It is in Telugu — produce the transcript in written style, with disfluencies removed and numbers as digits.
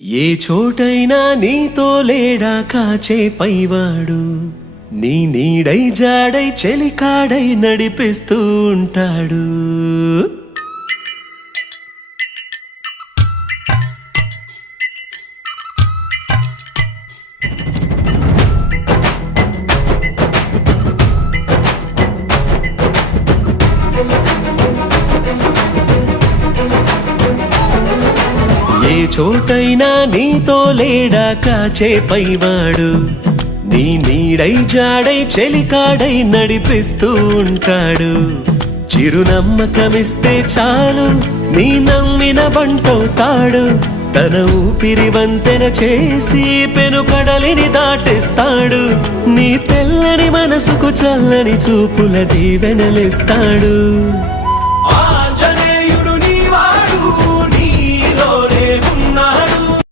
ఏ చోటైనా నీతో లేడా కాచే పైవాడు, నీ నీడై జాడై చెలికాడై నడిపిస్తూ ఉంటాడు. ఏ చోటైనా నీతో లేడా కాచే పైవాడు, నీ నీడై జాడై చెలికాడై నడిపిస్తూ ఉంటాడు. చిరునమ్మకమిస్తే చాలు నీ నమ్మిన బంటవుతాడు. తన ఊపిరి వంతెన చేసి పెను కడలిని దాటిస్తాడు. నీ తెల్లని మనసుకు చల్లని చూపుల దీవెనలిస్తాడు.